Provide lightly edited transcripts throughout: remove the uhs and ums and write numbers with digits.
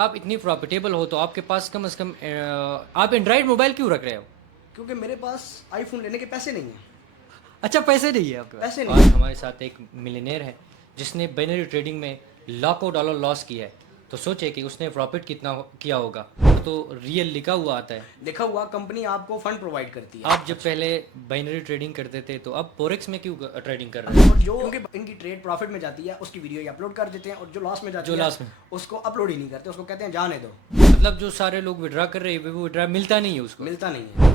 आप इतनी प्रॉफिटेबल हो तो आपके पास कम से कम आप एंड्रॉयड मोबाइल क्यों रख रहे हो? क्योंकि मेरे पास आईफोन लेने के पैसे नहीं हैं। अच्छा, पैसे नहीं है आपके पास। पैसे नहीं आज हैं। हमारे साथ एक मिलियनेयर है जिसने बाइनरी ट्रेडिंग में लाखों डॉलर लॉस किया है। तो सोचे कि उसने प्रॉफिट कितना किया होगा। तो रियल लिखा हुआ आता है। लिखा हुआ कंपनी आपको फंड प्रोवाइड करती है। आप जब पहले बाइनरी ट्रेडिंग करते थे तो अब फोरेक्स में क्यों ट्रेडिंग कर रहे और हैं? जो क्योंकि इनकी ट्रेड प्रॉफिट में जाती है उसकी वीडियो अपलोड कर देते हैं, और जो लॉस में जाती जो है लॉस में, उसको अपलोड ही नहीं करते, उसको कहते हैं जाने दो। मतलब जो सारे लोग विड्रा कर रहे हैं वो विड्रा मिलता नहीं है उसको। मिलता नहीं है।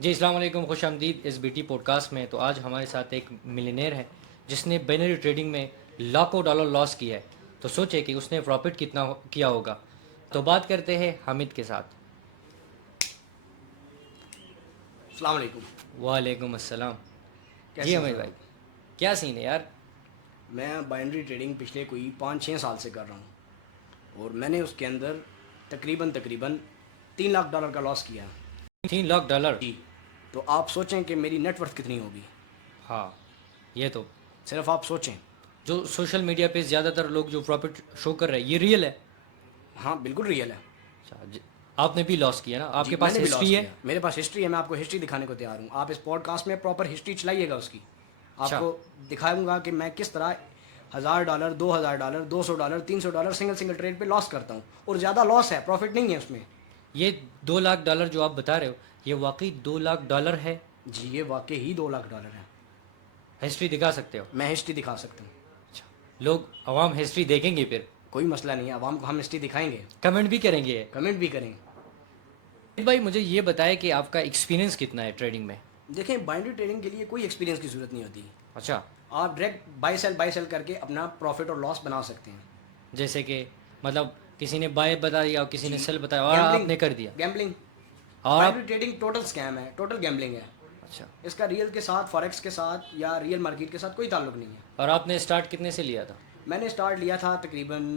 जी अस्सलाम वालेकुम, खुश आमदीद इस बीटी पॉडकास्ट में। तो आज हमारे साथ एक मिलियनेयर है जिसने बाइनरी ट्रेडिंग में लाखों डॉलर लॉस किया है। तो सोचे कि उसने प्रॉफिट कितना किया होगा। तो बात करते हैं हामिद के साथ। अस्सलाम वालेकुम। वालेकुम अस्सलाम। जी कैसे हैं हामिद सर भाई, आप? क्या सीन है यार? मैं बाइनरी ट्रेडिंग पिछले कोई 5-6 साल से कर रहा हूँ, और मैंने उसके अंदर तकरीबन $3 लाख का लॉस किया। 3 लाख डॉलर? जी। तो आप सोचें कि मेरी नेटवर्थ कितनी होगी। हाँ, ये तो सिर्फ आप सोचें। जो सोशल मीडिया पे ज़्यादातर लोग जो प्रॉफिट शो कर रहे हैं ये रियल है? हाँ बिल्कुल रियल है। अच्छा आपने भी लॉस किया ना, जी आपके पास मैंने भी लॉस हिस्ट्री है? किया, मेरे पास हिस्ट्री है, मैं आपको हिस्ट्री दिखाने को तैयार हूँ। आप इस पॉडकास्ट में प्रॉपर हिस्ट्री चलाइएगा उसकी। अच्छा, आपको दिखाऊंगा कि मैं किस तरह $1000, $2000, $200, $300 सिंगल सिंगल ट्रेड पे लॉस करता हूँ, और ज़्यादा लॉस है, प्रॉफिट नहीं है उसमें। ये 2 लाख डॉलर जो आप बता रहे हो ये वाकई 2 लाख डॉलर है? जी ये वाकई ही $2 लाख है। हिस्ट्री दिखा सकते हो? मैं हिस्ट्री दिखा सकता हूँ। अच्छा, लोग अवाम हिस्ट्री देखेंगे फिर कोई मसला नहीं है, आवाम को हम हिस्ट्री दिखाएंगे, कमेंट भी करेंगे? कमेंट भी करेंगे। भाई मुझे ये बताएं कि आपका एक्सपीरियंस कितना है ट्रेडिंग में? देखें, बाइनरी ट्रेडिंग के लिए कोई एक्सपीरियंस की ज़रूरत नहीं होती। अच्छा, आप डायरेक्ट बाय सेल करके अपना प्रॉफिट और लॉस बना सकते हैं। जैसे कि मतलब किसी ने बाय बता दिया और किसी ने जी सेल बताया और गैम्बलिंग, आपने कर दिया गैम्बलिंग। और बाइनरी आप। ट्रेडिंग टोटल स्कैम है, टोटल गैम्बलिंग है। अच्छा, इसका रियल के साथ, फॉरेक्स के साथ या रियल मार्केट के साथ कोई ताल्लुक नहीं है। और आपने स्टार्ट कितने से लिया था? मैंने स्टार्ट लिया था तकरीबन,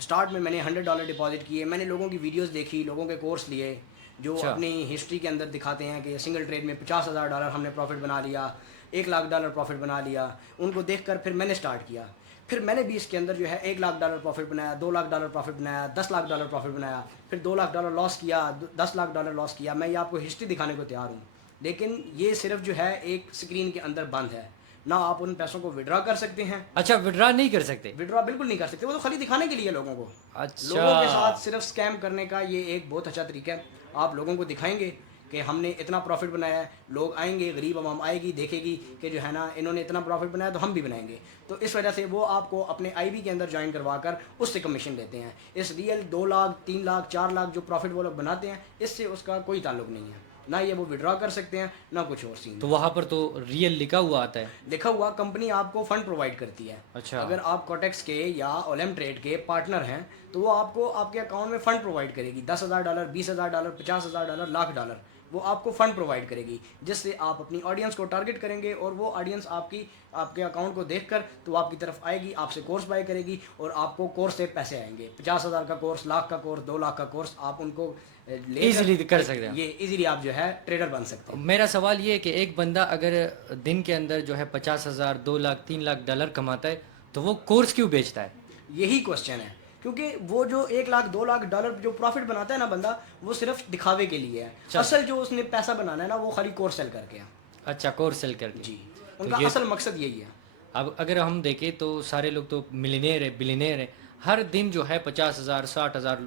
स्टार्ट में मैंने $100 डिपॉजिट किए। मैंने लोगों की वीडियोस देखी, लोगों के कोर्स लिए जो अच्छा, अपनी हिस्ट्री के अंदर दिखाते हैं कि सिंगल ट्रेड में $50,000 हमने प्रॉफिट बना लिया, $1 लाख प्रॉफिट बना लिया। उनको देखकर फिर मैंने स्टार्ट किया। फिर मैंने भी इसके अंदर जो है $1 लाख प्रॉफिट बनाया, $2 लाख प्रॉफिट बनाया, $10 लाख प्रॉफिट बनाया, फिर $2 लाख लॉस किया, $10 लाख लॉस किया। मैं ये आपको हिस्ट्री दिखाने को तैयार हूँ, लेकिन ये सिर्फ जो है एक स्क्रीन के अंदर बंद है। ना आप उन पैसों को विड्रॉ कर सकते हैं। अच्छा, विड्रा नहीं कर सकते? विड्रॉ बिल्कुल नहीं कर सकते, वो तो खाली दिखाने के लिए लोगों को। अच्छा, लोगों के साथ सिर्फ स्कैम करने का ये एक बहुत अच्छा तरीका है। आप लोगों को दिखाएंगे कि हमने इतना प्रॉफिट बनाया है, लोग आएंगे, गरीब आवाम आएगी, देखेगी कि जो है ना इन्होंने इतना प्रॉफिट बनाया तो हम भी बनाएंगे। तो इस वजह से वो आपको अपने आईबी के अंदर ज्वाइन करवा कर उससे कमीशन लेते हैं। इस रियल 2 लाख, 3 लाख, 4 लाख जो प्रॉफिट वो लोग बनाते हैं, इससे उसका कोई ताल्लुक नहीं है। ना ये वो विड्रॉ कर सकते हैं, ना कुछ और सीन। तो वहाँ पर तो रियल लिखा हुआ आता है? लिखा हुआ कंपनी आपको फंड प्रोवाइड करती है। अच्छा, अगर आप कोटेक्स के या ओलम ट्रेड के पार्टनर हैं तो वो आपको आपके अकाउंट में फ़ंड प्रोवाइड करेगी। $10,000, $20,000, $50,000, $1,00,000 वो आपको फ़ंड प्रोवाइड करेगी, जिससे आप अपनी ऑडियंस को टारगेट करेंगे, और वो ऑडियंस आपके अकाउंट को देखकर तो आपकी तरफ आएगी, आपसे कोर्स बाय करेगी, और आपको कोर्स से पैसे आएंगे। 50,000 का कोर्स, लाख का कोर्स, 2 लाख का कोर्स, आप उनको इजीली कर सकते हैं। ये इजीली आप जो है ट्रेडर बन सकते हैं। मेरा सवाल ये है कि एक बंदा अगर दिन के अंदर जो है 50,000, 2 लाख, 3 लाख डॉलर कमाता है तो वो कोर्स क्यों बेचता है? यही क्वेश्चन है, क्योंकि वो जो 1 लाख, 2 लाख डॉलर जो प्रॉफिट बनाता है ना बंदा, वो सिर्फ दिखावे के लिए है। चल। असल जो उसने पैसा बनाना है ना, वो खाली कोर्स सेल करके है। अच्छा, कोर्स सेल करके। जी, तो उनका ये असल मकसद यही है। अब अगर हम देखें तो सारे लोग तो मिलियनेयर है, बिलियनेयर है, हर दिन जो है 50,000, 60,000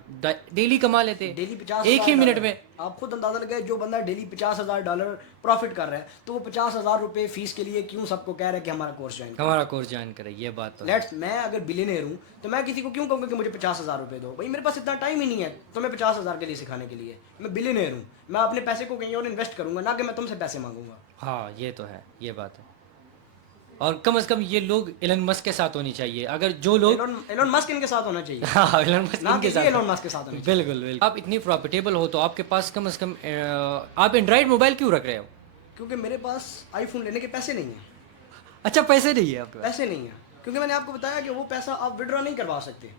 डेली कमा लेते हैं डेली एक ही मिनट में। आप खुद अंदाजा लगाए, जो बंदा डेली $50,000 प्रॉफिट कर रहा है, तो वो $50,000 फीस के लिए क्यों सबको कह रहा है कि हमारा कोर्स ज्वाइन करो। हमारा कोर्स ज्वाइन करे, ये बात तो है। लेट्स, मैं अगर बिलियनर हूँ तो मैं किसी को क्यों कहूँगा कि मुझे $50,000 दो। भाई मेरे पास इतना टाइम ही नहीं है तो मैं 50,000 के लिए सिखाने के लिए। मैं बिलियनर हूँ, मैं अपने पैसे को कहीं और इन्वेस्ट करूँगा, ना कि मैं तुमसे पैसे मांगूंगा। हाँ ये तो है, ये बात है। और कम से कम ये लोग एलन मस्क के साथ होनी चाहिए। अगर जो लोग एलोन मस्क इनके साथ होना चाहिए, हाँ एलन मस्क ना इनके कि साथ एलोन मस्क के साथ होना चाहिए। बिल्कुल बिल्कुल। आप इतनी प्रॉफिटेबल हो तो आपके पास कम से कम आप एंड्रॉयड मोबाइल क्यों रख रहे हो? क्योंकि मेरे पास आईफोन लेने के पैसे नहीं हैं। अच्छा, पैसे नहीं है आपके पास? पैसे नहीं हैं, क्योंकि मैंने आपको बताया कि वो पैसा आप विड्रॉ नहीं करवा सकते।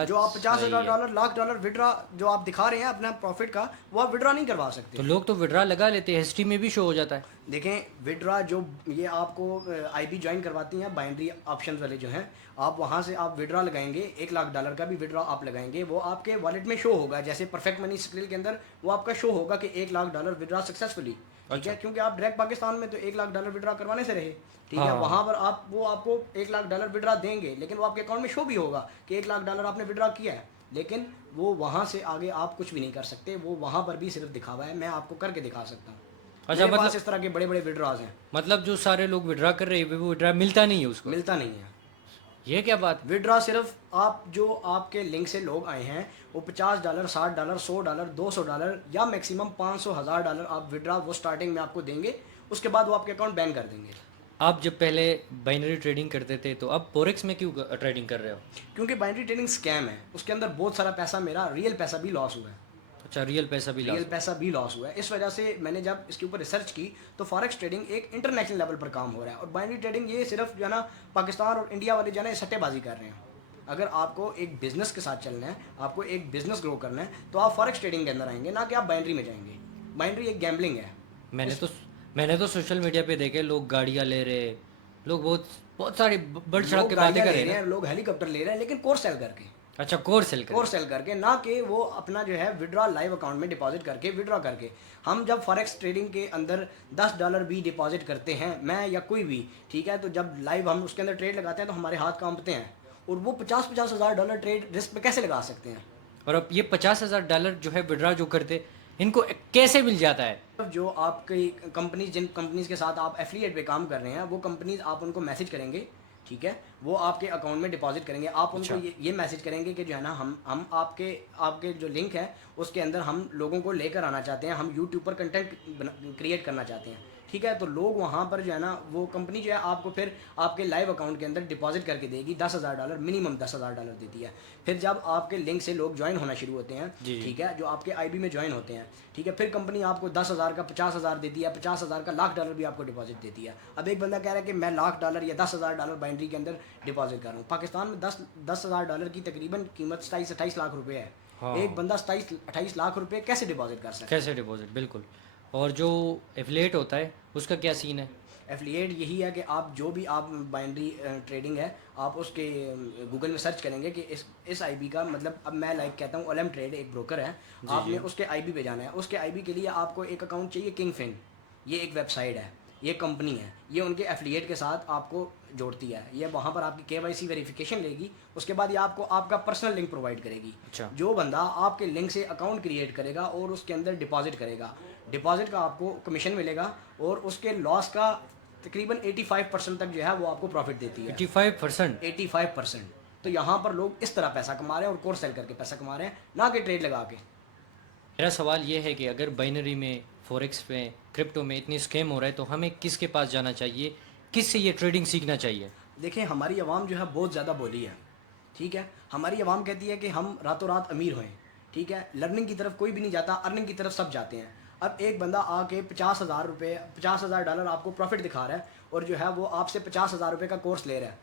जो आप अच्छा, सही है। $50,000, $1,00,000 विड्रॉ जो आप दिखा रहे हैं अपना प्रॉफिट का, वो आप विड्रॉ नहीं करवा सकते। तो लोग तो विड्रा लगा लेते हैं, हिस्ट्री में भी शो हो जाता है। देखें विड्रा जो ये आपको आईबी ज्वाइन करवाती हैं बाइनरी ऑप्शन वाले जो हैं, आप वहाँ से आप विड्रा लगाएंगे, $1 लाख का भी विड्रा आप लगाएंगे, वो आपके वॉलेट में शो होगा। जैसे परफेक्ट मनी स्क्रिल के अंदर वो आपका शो होगा कि $1 लाख विड्रा सक्सेसफुली, ठीक है, क्योंकि आप डायरेक्ट पाकिस्तान में तो $1 लाख विड्रा करवाने से रहे, ठीक है। वहाँ पर आप वो आपको $1 लाख विड्रा देंगे, लेकिन वो आपके अकाउंट में शो भी होगा कि $1 लाख आपने विड्रा किया है, लेकिन वो वहाँ से आगे आप कुछ भी नहीं कर सकते। वो वहाँ पर भी सिर्फ दिखावा है। मैं आपको करके दिखा सकता हूँ। अच्छा, मेरे पास इस तरह के बड़े बड़े विड्रॉज हैं। मतलब जो सारे लोग विड्रा कर रहे हैं वो विड्रा मिलता नहीं है उसको? मिलता नहीं है। ये क्या बात? विड्रॉ सिर्फ आप जो आपके लिंक से लोग आए हैं वो $50, $60, $100, $200 या मैक्सिमम $500, $1000 आप विड्रॉ वो स्टार्टिंग में आपको देंगे, उसके बाद वो आपके अकाउंट बैन कर देंगे। आप जब पहले बाइनरी ट्रेडिंग करते थे तो अब फोरेक्स में क्यों ट्रेडिंग कर रहे हो? क्योंकि बाइनरी ट्रेडिंग स्कैम है, उसके अंदर बहुत सारा पैसा, मेरा रियल पैसा भी लॉस हुआ है। अच्छा, रियल पैसा भी रियल पैसा भी लॉस हुआ है। इस वजह से मैंने जब इसके ऊपर रिसर्च की तो फॉरेक्स ट्रेडिंग एक इंटरनेशनल लेवल पर काम हो रहा है, और बाइनरी ट्रेडिंग ये सिर्फ जो है ना पाकिस्तान और इंडिया वाले जो है ना सट्टेबाजी कर रहे हैं। अगर आपको एक बिजनेस के साथ चलना है, आपको एक बिजनेस ग्रो करना है, तो आप फॉरेक्स ट्रेडिंग के अंदर आएंगे, ना कि आप बाइनरी में जाएंगे। बाइनरी एक गैम्बलिंग है। मैंने तो सोशल मीडिया पे देखे लोग गाड़ियाँ ले रहे, लोग बहुत बहुत सारी बढ़ चढ़ा लोग के बातें गाड़ियाँ कर ले रहे रहे हैं हैं, लोग हेलीकॉप्टर ले रहे हैं, लेकिन कोर्स सेल करके। अच्छा, कोर सेल कर। कोर सेल करके, ना कि वो अपना जो है विड्रॉ लाइव अकाउंट में डिपॉजिट करके विड्रॉ करके। हम जब फॉरेक्स ट्रेडिंग के अंदर $10 भी डिपॉजिट करते हैं, मैं या कोई भी, ठीक है, तो जब लाइव हम उसके अंदर ट्रेड लगाते हैं तो हमारे हाथ कांपते हैं, और वो 50-50 हज़ार डॉलर ट्रेड रिस्क पे कैसे लगा सकते हैं। और अब ये $50,000 जो है विड्रा जो करते, इनको कैसे मिल जाता है? जो आपकी कंपनीज, जिन कंपनीज के साथ आप एफिलिएट पे काम कर रहे हैं, वो कंपनीज आप उनको मैसेज करेंगे, ठीक है, वो आपके अकाउंट में डिपॉजिट करेंगे। आप उनको ये मैसेज करेंगे कि जो है ना हम आपके जो लिंक है उसके अंदर हम लोगों को लेकर आना चाहते हैं, हम यूट्यूब पर कंटेंट क्रिएट करना चाहते हैं, ठीक है। तो लोग वहाँ पर जो है ना, वो कंपनी जो है आपको फिर आपके लाइव अकाउंट के अंदर डिपॉजिट करके देगी $10,000, मिनिमम $10,000 देती है। फिर जब आपके लिंक से लोग ज्वाइन होना शुरू होते हैं, ठीक है, जो आपके आईबी में ज्वाइन होते हैं, ठीक है, फिर कंपनी आपको 10,000 का 50,000 देती है, 50,000 का $1,00,000 भी आपको डिपॉजिट देती है। अब एक बंदा कह रहा है कि मैं $1,00,000 या $10,000 बाइनरी के अंदर डिपॉजिट कर रहा हूँ। पाकिस्तान में $10,000 की तकरीबन कीमत 27-28 लाख रुपए है। हाँ। एक बंदा 27-28 लाख रुपए कैसे डिपॉजिट कर सकता है? कैसे डिपॉजिट, बिल्कुल। और जो एफिलिएट होता है उसका क्या सीन है? एफिलिएट यही है कि आप जो भी आप बाइनरी ट्रेडिंग है, आप उसके गूगल में सर्च करेंगे कि इस आईबी का मतलब, अब मैं लाइक कहता हूँ ओलम ट्रेड एक ब्रोकर है, आपने उसके आईबी पे जाना है। उसके आईबी के लिए आपको एक अकाउंट चाहिए, किंगफिन, ये एक वेबसाइट है, ये कंपनी है, ये उनके एफिलिएट के साथ आपको जोड़ती है। ये वहाँ पर आपकी KYC वेरिफिकेशन लेगी, उसके बाद ये आपको आपका पर्सनल लिंक प्रोवाइड करेगी। अच्छा। जो बंदा आपके लिंक से अकाउंट क्रिएट करेगा और उसके अंदर डिपॉजिट करेगा, डिपॉजिट का आपको कमीशन मिलेगा, और उसके लॉस का तकरीबन 85% तक जो है वो आपको प्रॉफिट देती है। 85%? 85%। तो यहाँ पर लोग इस तरह पैसा कमा रहे हैं, और कोर्स सेल करके पैसा कमा रहे हैं, ना कि ट्रेड लगा के। मेरा सवाल ये है कि अगर बाइनरी में, फॉरेक्स में, क्रिप्टो में इतनी स्कैम हो रहा है तो हमें किसके पास जाना चाहिए, किससे ये ट्रेडिंग सीखना चाहिए? देखें, हमारी आवाम जो है बहुत ज़्यादा बोली है, ठीक है। हमारी आवाम कहती है कि हम रातों रात अमीर होएं, ठीक है। लर्निंग की तरफ कोई भी नहीं जाता, अर्निंग की तरफ सब जाते हैं। अब एक बंदा आके $50,000 आपको प्रॉफिट दिखा रहा है, और जो है वो आपसे $50,000 का कोर्स ले रहा है,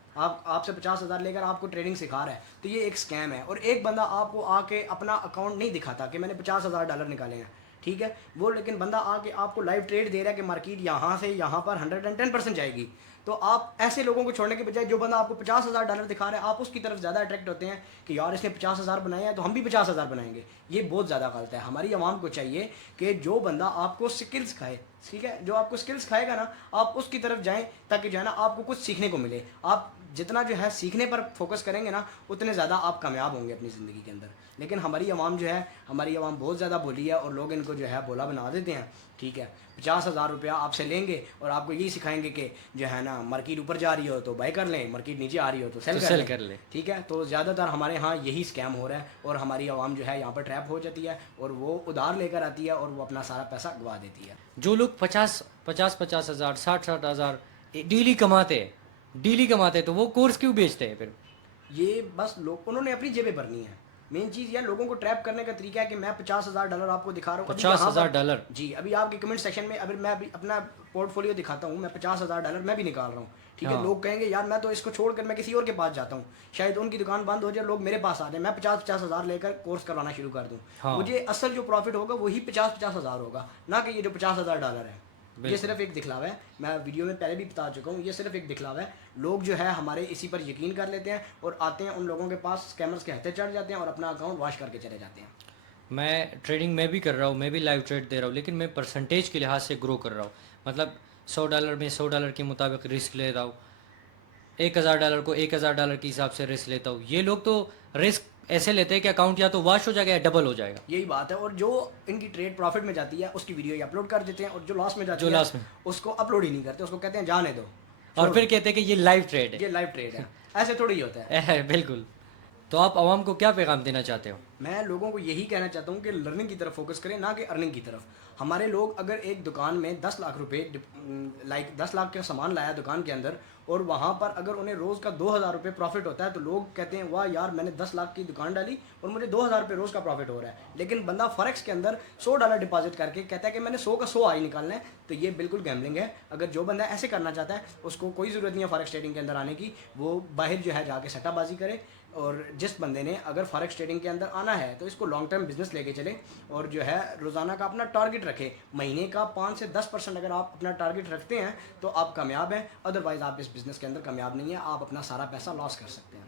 आपसे 50,000 लेकर आपको ट्रेडिंग सिखा रहा है, तो ये एक स्कैम है। और एक बंदा आपको आके अपना अकाउंट नहीं दिखाता कि मैंने $50,000 निकाले हैं, ठीक है, वो लेकिन बंदा आके आपको लाइव ट्रेड दे रहा है कि मार्केट यहाँ से यहाँ पर 110% जाएगी। तो आप ऐसे लोगों को छोड़ने के बजाय जो बंदा आपको $50,000 दिखा रहा है, आप उसकी तरफ ज़्यादा अट्रैक्ट होते हैं कि यार इसने 50,000 बनाए हैं तो हम भी 50,000 बनाएंगे। ये बहुत ज़्यादा गलत है। हमारी आवाम को चाहिए कि जो बंदा आपको स्किल्स खाए, ठीक है, जो आपको स्किल्स खाएगा ना, आप उसकी तरफ जाएं, ताकि जो है ना आपको कुछ सीखने को मिले। आप जितना जो है सीखने पर फोकस करेंगे ना, उतने ज़्यादा आप कामयाब होंगे अपनी ज़िंदगी के अंदर। लेकिन हमारी आवाम जो है, हमारी आवाम बहुत ज़्यादा बोली है, और लोग इनको जो है बोला बना देते हैं, ठीक है। $50,000 आपसे लेंगे और आपको यही सिखाएंगे कि जो है ना मार्केट ऊपर जा रही हो तो बाय कर लें, मार्केट नीचे आ रही हो तो सेल कर लें, ठीक है। तो ज़्यादातर हमारे यहाँ यही स्कैम हो रहा है, और हमारी आवाम जो है यहाँ पर ट्रैप हो जाती है, और वो उधार लेकर आती है, और वो अपना सारा पैसा गवा देती है। जो लोग 50,000, 60,000 डेली कमाते तो वो कोर्स क्यों बेचते हैं फिर? ये बस लोग, उन्होंने अपनी जेबें भरनी है। मेन चीज़ यह लोगों को ट्रैप करने का तरीका है कि मैं $50,000 आपको दिखा रहा हूँ। $50,000? जी, अभी आपके कमेंट सेक्शन में अगर मैं अभी अपना पोर्टफोलियो दिखाता हूँ, मैं $50,000 मैं भी निकाल रहा हूँ, ठीक है। लोग कहेंगे यार मैं तो इसको छोड़कर मैं किसी और के पास जाता हूँ, शायद उनकी दुकान बंद हो जाए, लोग मेरे पास आ जाए, मैं 50,000 लेकर कोर्स करवाना शुरू कर दूँ। मुझे असल जो प्रॉफिट होगा वही 50,000 होगा, ना कि ये जो $50,000 है। ये सिर्फ एक दिखलावा है, मैं वीडियो में पहले भी बता चुका हूँ, ये सिर्फ एक दिखलावा है। लोग जो है हमारे इसी पर यकीन कर लेते हैं और आते हैं, उन लोगों के पास स्कैमर्स के हत्थे चढ़ जाते हैं और अपना अकाउंट वॉश करके चले जाते हैं। मैं ट्रेडिंग में भी कर रहा हूँ, मैं भी लाइव ट्रेड दे रहा हूँ, लेकिन मैं परसेंटेज के लिहाज से ग्रो कर रहा हूँ। मतलब $100 में $100 के मुताबिक रिस्क ले रहा हूँ, $1000 को $1000 के हिसाब से रिस्क लेता हूँ। ये लोग तो रिस्क ऐसे लेते हैं कि अकाउंट या तो वॉश हो जाएगा या डबल हो जाएगा। यही बात है। और जो इनकी ट्रेड प्रॉफिट में जाती है उसकी वीडियो अपलोड कर देते हैं, और जो लॉस में जाती जो है लॉस में, उसको अपलोड ही नहीं करते, उसको कहते हैं जाने दो, और फिर कहते हैं कि ये लाइव ट्रेड है। ये लाइव ट्रेड है। ऐसे थोड़ी ही होता है। बिल्कुल। तो आप आवाम को क्या पैगाम देना चाहते हो? मैं लोगों को यही कहना चाहता हूँ कि लर्निंग की तरफ फोकस करें, ना कि अर्निंग की तरफ। हमारे लोग अगर एक दुकान में 10 लाख रुपए, लाइक 10 लाख का सामान लाया दुकान के अंदर, और वहाँ पर अगर उन्हें रोज़ का 2000 रुपये प्रॉफिट होता है, तो लोग कहते हैं वाह यार, मैंने 10 लाख की दुकान डाली और मुझे 2000 रुपये रोज़ का प्रॉफिट हो रहा है। लेकिन बंदा फॉरेक्स के अंदर $100 डिपॉजिट करके कहता है कि मैंने 100 का 100 आई निकालना है, तो ये बिल्कुल गैम्बलिंग है। अगर जो बंदा ऐसे करना चाहता है उसको कोई ज़रूरत नहीं है फॉरेक्स ट्रेडिंग के अंदर आने की, वो बाहर जो है जाके सट्टाबाजी करे। और जिस बंदे ने अगर फॉरेक्स ट्रेडिंग के अंदर आना है तो इसको लॉन्ग टर्म बिजनेस लेके चले, और जो है रोज़ाना का अपना टारगेट रखे। महीने का 5 से 10% अगर आप अपना टारगेट रखते हैं तो आप कामयाब हैं, अदरवाइज़ आप इस बिज़नेस के अंदर कामयाब नहीं है, आप अपना सारा पैसा लॉस कर सकते हैं।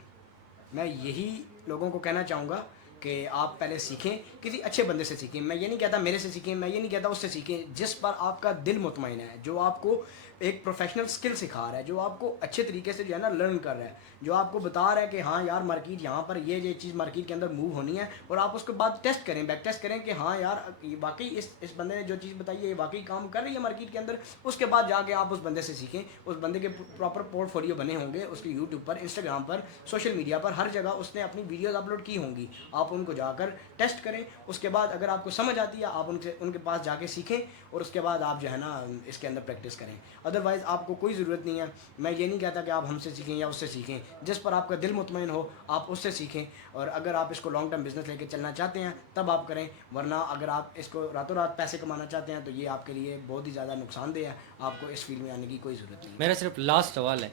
मैं यही लोगों को कहना चाहूँगा कि आप पहले सीखें, किसी अच्छे बंदे से सीखें। मैं ये नहीं कहता मेरे से सीखें, मैं ये नहीं कहता उससे सीखें, जिस पर आपका दिल मुतमईन है, जो आपको एक प्रोफेशनल स्किल सिखा रहा है, जो आपको अच्छे तरीके से जो है ना लर्न कर रहा है, जो आपको बता रहा है कि हाँ यार मार्केट यहाँ पर ये चीज़ मार्केट के अंदर मूव होनी है, और आप उसके बाद टेस्ट करें, बैक टेस्ट करें कि हाँ यार वाकई इस बंदे ने जो चीज़ बताई है ये वाकई काम कर रही है मार्केट के अंदर। उसके बाद जाके आप उस बंदे से सीखें। उस बंदे के प्रॉपर पोर्टफोलियो बने होंगे, उसके यूट्यूब पर, इंस्टाग्राम पर, सोशल मीडिया पर, हर जगह उसने अपनी वीडियोज़ अपलोड की होंगी। आप उनको जाकर टेस्ट करें, उसके बाद अगर आपको समझ आती है आप उनके पास जाके सीखें, और उसके बाद आप जो है ना इसके अंदर प्रैक्टिस करें। अदरवाइज़ आपको कोई ज़रूरत नहीं है। मैं ये नहीं कहता कि आप हमसे सीखें या उससे सीखें, जिस पर आपका दिल मुतमईन हो आप उससे सीखें। और अगर आप इसको लॉन्ग टर्म बिजनेस लेके चलना चाहते हैं तब आप करें, वरना अगर आप इसको रातों रात पैसे कमाना चाहते हैं तो ये आपके लिए बहुत ही ज़्यादा नुकसानदेह है। आपको इस फील्ड में आने की कोई ज़रूरत नहीं है। मेरा सिर्फ लास्ट सवाल है,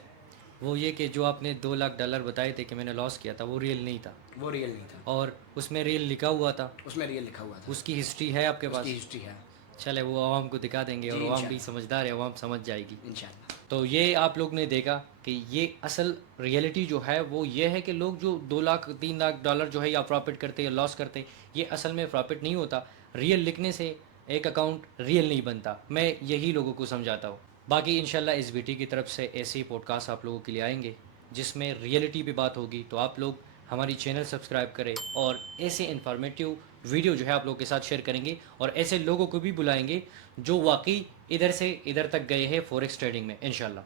वो ये कि जो आपने $2 लाख बताए थे कि मैंने लॉस किया था, वो रियल नहीं था? वो रियल नहीं था, और उसमें रियल लिखा हुआ था? उसमें रियल लिखा हुआ था। उसकी हिस्ट्री है आपके पास? उसकी हिस्ट्री है। चले वो आवाम को दिखा देंगे, और जी, आवाम भी समझदार है, आवाम समझ जाएगी। इंशाल्लाह। तो ये आप लोग ने देखा कि ये असल रियलिटी जो है वो ये है कि लोग जो 2 लाख $3 लाख जो है या प्रॉफिट करते या लॉस करते, ये असल में प्रॉफिट नहीं होता। रियल लिखने से एक अकाउंट रियल नहीं बनता। मैं यही लोगों को समझाता हूँ। बाकी इंशाल्लाह इस वीटी की तरफ से ऐसे ही पॉडकास्ट आप लोगों के लिए आएंगे जिसमें रियलिटी पे बात होगी। तो आप लोग हमारी चैनल सब्सक्राइब करें और ऐसे इन्फॉर्मेटिव वीडियो जो है आप लोगों के साथ शेयर करेंगे, और ऐसे लोगों को भी बुलाएंगे जो वाकई इधर से इधर तक गए हैं फॉरेक्स ट्रेडिंग में, इंशाल्लाह।